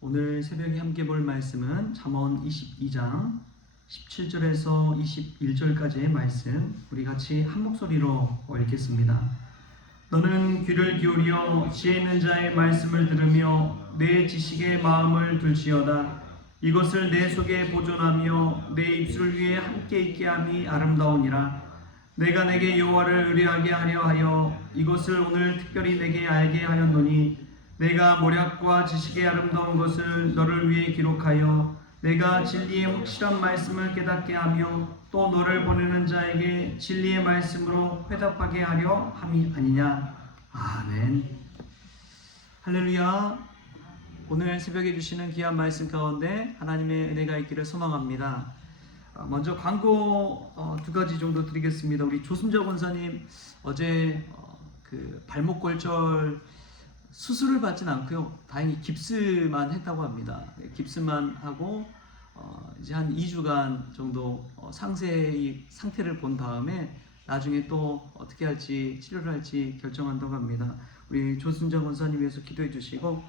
오늘 새벽에 함께 볼 말씀은 잠언 22장 17절에서 21절까지의 말씀, 우리 같이 한 목소리로 읽겠습니다. 너는 귀를 기울여 지혜 있는 자의 말씀을 들으며 내 지식의 마음을 둘지어다. 이것을 내 속에 보존하며 내 입술 위에 함께 있게 함이 아름다우니라. 내가 내게 여호와를 의뢰하게 하려 하여 이것을 오늘 특별히 내게 알게 하였노니, 내가 모략과 지식의 아름다운 것을 너를 위해 기록하여 내가 진리의 확실한 말씀을 깨닫게 하며 또 너를 보내는 자에게 진리의 말씀으로 회답하게 하려 함이 아니냐. 아멘. 할렐루야. 오늘 새벽에 주시는 귀한 말씀 가운데 하나님의 은혜가 있기를 소망합니다. 먼저 광고 두 가지 정도 드리겠습니다. 우리 조순자 권사님 어제 그 발목 골절 수술을 받진 않고요, 다행히 깁스만 했다고 합니다. 깁스만 하고 이제 한 2주간 정도 상세히 상태를 본 다음에 나중에 또 어떻게 할지, 치료를 할지 결정한다고 합니다. 우리 조순정 권사님 위해서 기도해 주시고,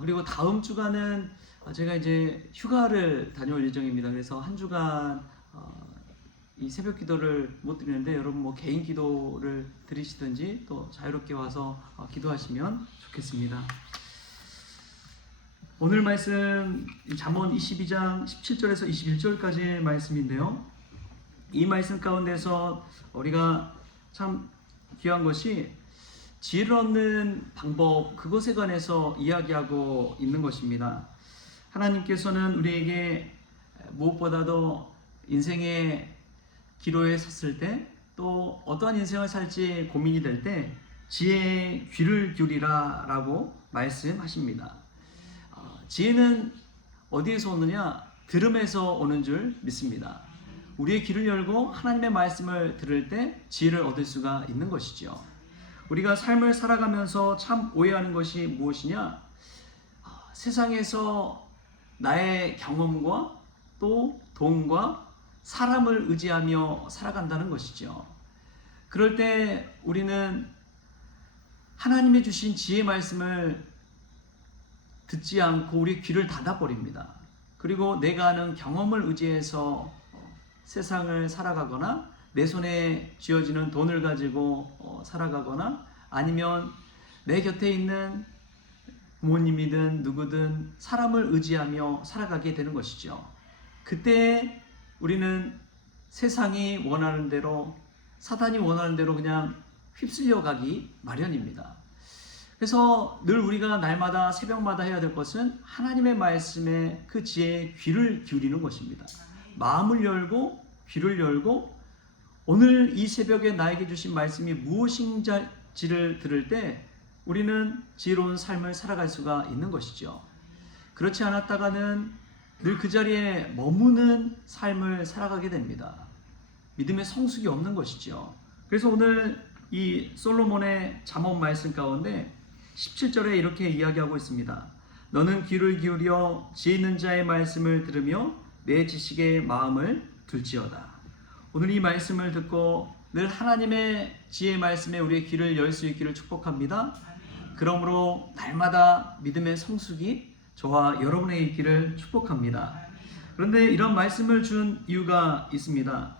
그리고 다음 주간은 제가 이제 휴가를 다녀올 예정입니다. 그래서 한 주간 이 새벽 기도를 못 드리는데, 여러분 뭐 개인 기도를 드리시든지 또 자유롭게 와서 기도하시면 좋겠습니다. 오늘 말씀 잠언 22장 17절에서 21절까지의 말씀인데요, 이 말씀 가운데서 우리가 참 귀한 것이 지혜를 얻는 방법, 그것에 관해서 이야기하고 있는 것입니다. 하나님께서는 우리에게 무엇보다도 인생의 기로에 섰을 때, 또 어떠한 인생을 살지 고민이 될 때 지혜의 귀를 기울이라 라고 말씀하십니다. 지혜는 어디에서 오느냐? 들음에서 오는 줄 믿습니다. 우리의 귀를 열고 하나님의 말씀을 들을 때 지혜를 얻을 수가 있는 것이죠. 우리가 삶을 살아가면서 참 오해하는 것이 무엇이냐? 세상에서 나의 경험과 또 돈과 사람을 의지하며 살아간다는 것이죠. 그럴 때 우리는 하나님이 주신 지혜의 말씀을 듣지 않고 우리 귀를 닫아버립니다. 그리고 내가 아는 경험을 의지해서 세상을 살아가거나 내 손에 쥐어지는 돈을 가지고 살아가거나, 아니면 내 곁에 있는 부모님이든 누구든 사람을 의지하며 살아가게 되는 것이죠. 그때 우리는 세상이 원하는 대로, 사단이 원하는 대로 그냥 휩쓸려 가기 마련입니다. 그래서 늘 우리가 날마다 새벽마다 해야 될 것은 하나님의 말씀에 그 지혜의 귀를 기울이는 것입니다. 마음을 열고 귀를 열고 오늘 이 새벽에 나에게 주신 말씀이 무엇인지를 들을 때 우리는 지혜로운 삶을 살아갈 수가 있는 것이죠. 그렇지 않았다가는 늘 그 자리에 머무는 삶을 살아가게 됩니다. 믿음의 성숙이 없는 것이죠. 그래서 오늘 이 솔로몬의 잠언 말씀 가운데 17절에 이렇게 이야기하고 있습니다. 너는 귀를 기울여 지혜 있는 자의 말씀을 들으며 내 지식의 마음을 둘지어다. 오늘 이 말씀을 듣고 늘 하나님의 지혜의 말씀에 우리의 귀를 열 수 있기를 축복합니다. 그러므로 날마다 믿음의 성숙이 저와 여러분의 있기를 축복합니다. 그런데 이런 말씀을 준 이유가 있습니다.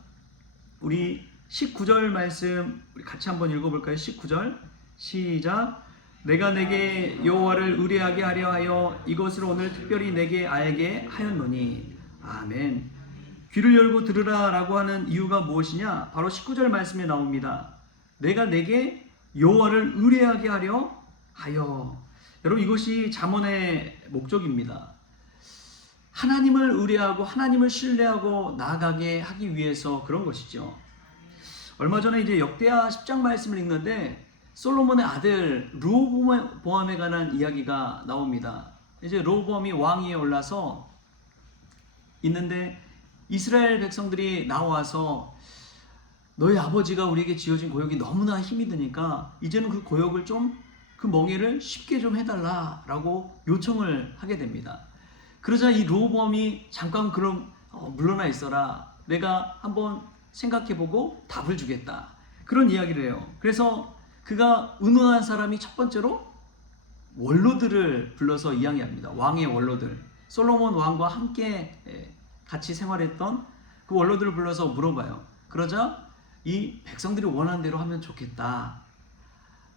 우리 19절 말씀 우리 같이 한번 읽어볼까요? 19절 시작. 내가 내게 여호와를 의뢰하게 하려 하여 이것을 오늘 특별히 내게 알게 하였노니. 아멘. 귀를 열고 들으라 라고 하는 이유가 무엇이냐? 바로 19절 말씀에 나옵니다. 내가 내게 여호와를 의뢰하게 하려 하여. 여러분, 이것이 잠언의 목적입니다. 하나님을 의뢰하고 하나님을 신뢰하고 나아가게 하기 위해서 그런 것이죠. 얼마 전에 이제 역대하 10장 말씀을 읽는데 솔로몬의 아들 르호보암에 관한 이야기가 나옵니다. 이제 르호보암이 왕위에 올라서 있는데 이스라엘 백성들이 나와서 너희 아버지가 우리에게 지어진 고역이 너무나 힘이 드니까 이제는 그 고역을 좀, 그 멍에를 쉽게 좀 해달라라고 요청을 하게 됩니다. 그러자 이 르호보암이 잠깐 그럼 물러나 있어라, 내가 한번 생각해보고 답을 주겠다, 그런 이야기를 해요. 그래서 그가 의논한 사람이 첫 번째로 원로들을 불러서 이야기합니다. 왕의 원로들. 솔로몬 왕과 함께 같이 생활했던 그 원로들을 불러서 물어봐요. 그러자 이 백성들이 원하는 대로 하면 좋겠다.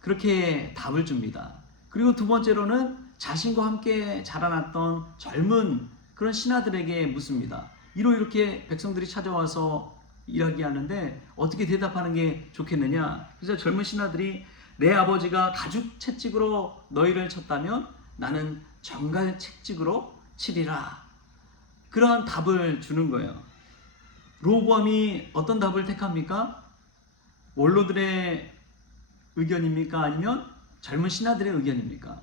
그렇게 답을 줍니다. 그리고 두 번째로는 자신과 함께 자라났던 젊은 그런 신하들에게 묻습니다. 이렇게 백성들이 찾아와서 이야기하는데 어떻게 대답하는 게 좋겠느냐. 그래서 젊은 신하들이 내 아버지가 가죽 채찍으로 너희를 쳤다면 나는 정갈 채찍으로 치리라. 그러한 답을 주는 거예요. 르호보암이 어떤 답을 택합니까? 원로들의 의견입니까? 아니면 젊은 신하들의 의견입니까?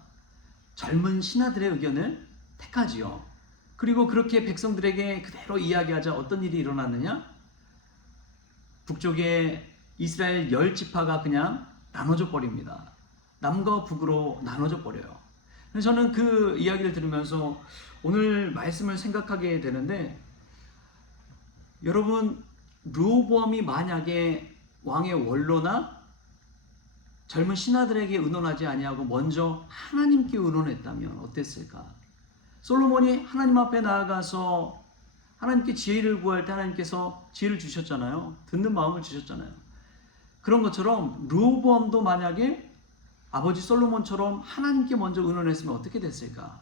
젊은 신하들의 의견을 택하지요. 그리고 그렇게 백성들에게 그대로 이야기하자 어떤 일이 일어났느냐? 북쪽에 이스라엘 10지파가 그냥 나눠져 버립니다. 남과 북으로 나눠져 버려요. 저는 그 이야기를 들으면서 오늘 말씀을 생각하게 되는데, 여러분, 르호보암이 만약에 왕의 원로나 젊은 신하들에게 의논하지 아니하고 먼저 하나님께 의논했다면 어땠을까? 솔로몬이 하나님 앞에 나아가서 하나님께 지혜를 구할 때 하나님께서 지혜를 주셨잖아요. 듣는 마음을 주셨잖아요. 그런 것처럼 르호보암도 만약에 아버지 솔로몬처럼 하나님께 먼저 의논했으면 어떻게 됐을까?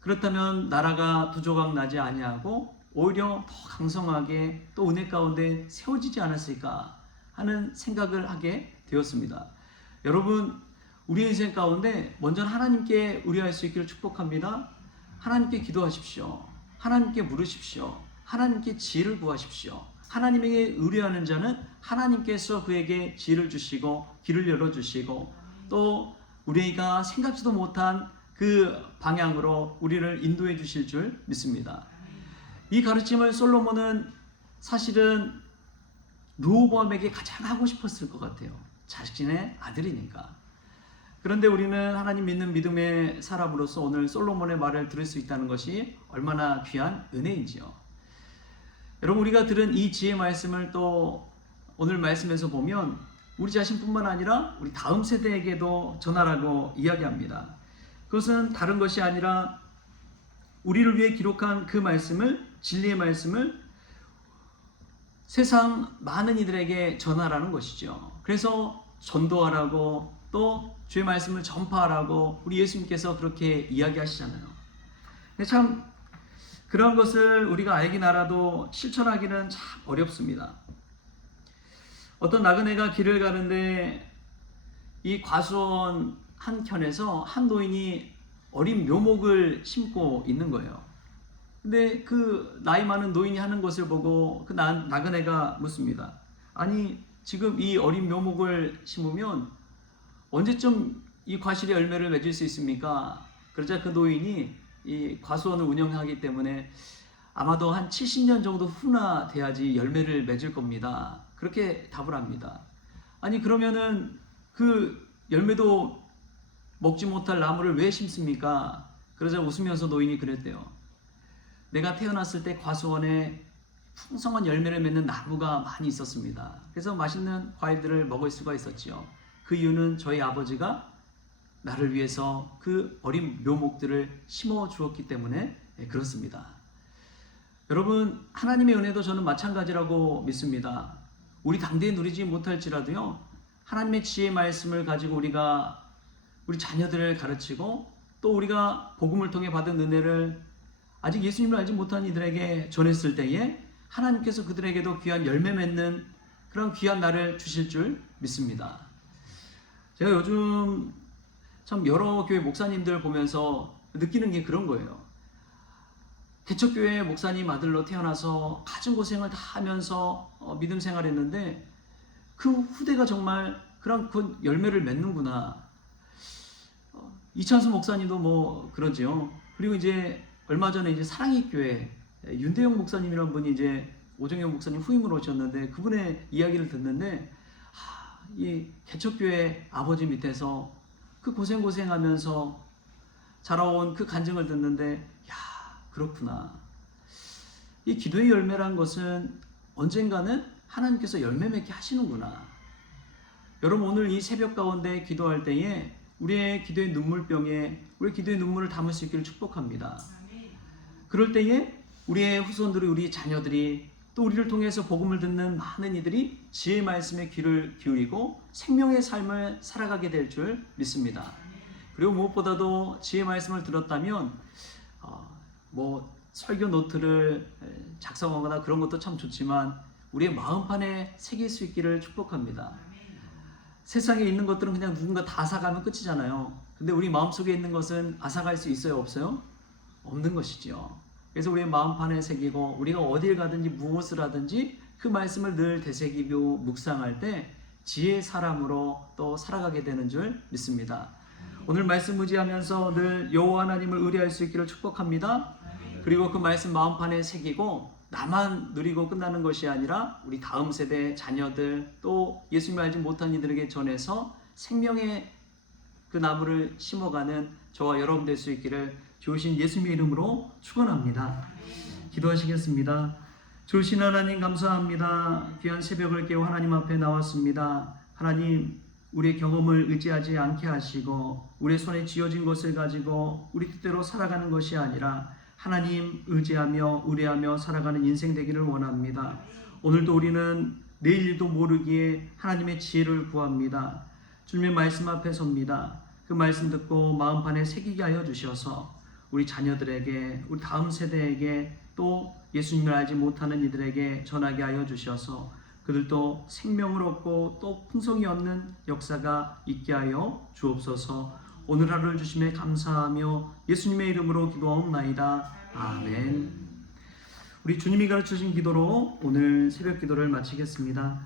그렇다면 나라가 두 조각 나지 아니하고 오히려 더 강성하게 또 은혜 가운데 세워지지 않았을까 하는 생각을 하게 되었습니다. 여러분, 우리 인생 가운데 먼저 하나님께 의뢰할 수 있기를 축복합니다. 하나님께 기도하십시오. 하나님께 물으십시오. 하나님께 지혜를 구하십시오. 하나님에게 의뢰하는 자는 하나님께서 그에게 지혜를 주시고 길을 열어주시고 또 우리가 생각지도 못한 그 방향으로 우리를 인도해 주실 줄 믿습니다. 이 가르침을 솔로몬은 사실은 르호보암에게 가장 하고 싶었을 것 같아요. 자신의 아들이니까. 그런데 우리는 하나님 믿는 믿음의 사람으로서 오늘 솔로몬의 말을 들을 수 있다는 것이 얼마나 귀한 은혜인지요. 여러분, 우리가 들은 이 지혜 말씀을 또 오늘 말씀에서 보면 우리 자신뿐만 아니라 우리 다음 세대에게도 전하라고 이야기합니다. 그것은 다른 것이 아니라 우리를 위해 기록한 그 말씀을, 진리의 말씀을 세상 많은 이들에게 전하라는 것이죠. 그래서 전도하라고 또 주의 말씀을 전파하라고 우리 예수님께서 그렇게 이야기하시잖아요. 근데 참 그런 것을 우리가 알긴 알아도 실천하기는 참 어렵습니다. 어떤 나그네가 길을 가는데 이 과수원 한켠에서 한 노인이 어린 묘목을 심고 있는 거예요. 근데 그 나이 많은 노인이 하는 것을 보고 그 나그네가 묻습니다. 아니, 지금 이 어린 묘목을 심으면 언제쯤 이 과실의 열매를 맺을 수 있습니까? 그러자 그 노인이 이 과수원을 운영하기 때문에 아마도 한 70년 정도 후나 돼야지 열매를 맺을 겁니다. 그렇게 답을 합니다. 아니, 그러면은 그 열매도 먹지 못할 나무를 왜 심습니까? 그러자 웃으면서 노인이 그랬대요. 내가 태어났을 때 과수원에 풍성한 열매를 맺는 나무가 많이 있었습니다. 그래서 맛있는 과일들을 먹을 수가 있었지요. 그 이유는 저희 아버지가 나를 위해서 그 어린 묘목들을 심어 주었기 때문에 그렇습니다. 여러분, 하나님의 은혜도 저는 마찬가지라고 믿습니다. 우리 당대에 누리지 못할지라도요, 하나님의 지혜의 말씀을 가지고 우리가 우리 자녀들을 가르치고 또 우리가 복음을 통해 받은 은혜를 아직 예수님을 알지 못한 이들에게 전했을 때에 하나님께서 그들에게도 귀한 열매 맺는 그런 귀한 날을 주실 줄 믿습니다. 제가 요즘 참 여러 교회 목사님들 보면서 느끼는 게 그런 거예요. 개척교회 목사님 아들로 태어나서 가진 고생을 다 하면서 믿음 생활했는데 그 후대가 정말 그런 그 열매를 맺는구나. 이찬수 목사님도 뭐 그러죠. 그리고 이제 얼마 전에 이제 사랑의 교회 윤대영 목사님이라는 분이 이제 오정영 목사님 후임으로 오셨는데 그분의 이야기를 듣는데 이 개척교회 아버지 밑에서 그 고생하면서 자라온 그 간증을 듣는데 야, 그렇구나. 이 기도의 열매란 것은 언젠가는 하나님께서 열매 맺게 하시는구나. 여러분, 오늘 이 새벽 가운데 기도할 때에 우리의 기도의 눈물병에 우리의 기도의 눈물을 담을 수 있기를 축복합니다. 그럴 때에 우리의 후손들이, 우리 자녀들이, 또 우리를 통해서 복음을 듣는 많은 이들이 지혜의 말씀에 귀를 기울이고 생명의 삶을 살아가게 될 줄 믿습니다. 그리고 무엇보다도 지혜의 말씀을 들었다면 설교 노트를 작성하거나 그런 것도 참 좋지만 우리의 마음판에 새길 수 있기를 축복합니다. 세상에 있는 것들은 그냥 누군가 다 사가면 끝이잖아요. 근데 우리 마음속에 있는 것은 앗아갈 수 있어요, 없어요? 없는 것이지요. 그래서 우리의 마음판에 새기고 우리가 어딜 가든지 무엇을 하든지 그 말씀을 늘 되새기고 묵상할 때 지혜의 사람으로 또 살아가게 되는 줄 믿습니다. 오늘 말씀 의지하면서 늘 여호와 하나님을 의뢰할 수 있기를 축복합니다. 그리고 그 말씀 마음판에 새기고 나만 누리고 끝나는 것이 아니라 우리 다음 세대 자녀들, 또 예수님을 알지 못한 이들에게 전해서 생명의 그 나무를 심어가는 저와 여러분 될 수 있기를 좋으신 예수님의 이름으로 축원합니다. 기도하시겠습니다. 좋으신 하나님 감사합니다. 귀한 새벽을 깨워 하나님 앞에 나왔습니다. 하나님, 우리의 경험을 의지하지 않게 하시고 우리의 손에 쥐어진 것을 가지고 우리 뜻대로 살아가는 것이 아니라 하나님 의지하며 의뢰하며 살아가는 인생 되기를 원합니다. 오늘도 우리는 내일도 모르기에 하나님의 지혜를 구합니다. 주님의 말씀 앞에 섭니다. 그 말씀 듣고 마음판에 새기게 하여 주셔서 우리 자녀들에게, 우리 다음 세대에게, 또 예수님을 알지 못하는 이들에게 전하게 하여 주셔서 그들도 생명을 얻고 또 풍성이 얻는 역사가 있게 하여 주옵소서. 오늘 하루를 주심에 감사하며 예수님의 이름으로 기도하옵나이다. 아멘. 우리 주님이 가르쳐주신 기도로 오늘 새벽 기도를 마치겠습니다.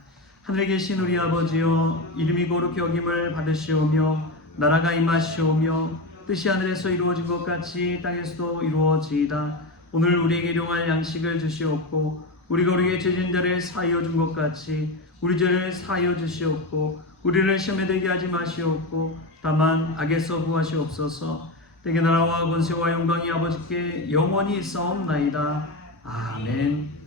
하늘에 계신 우리 아버지여, 이름이 거룩히 여김을 받으시오며 나라가 임하시오며 뜻이 하늘에서 이루어진 것 같이 땅에서도 이루어지이다. 오늘 우리에게 일용할 양식을 주시옵고 우리가 우리에게 죄진 자를 사하여 준 것 같이 우리 죄를 사하여 주시옵고 우리를 시험에 들게 하지 마시옵고 다만 악에서 구하시옵소서. 때게 나라와 권세와 영광이 아버지께 영원히 있사옵나이다. 아멘.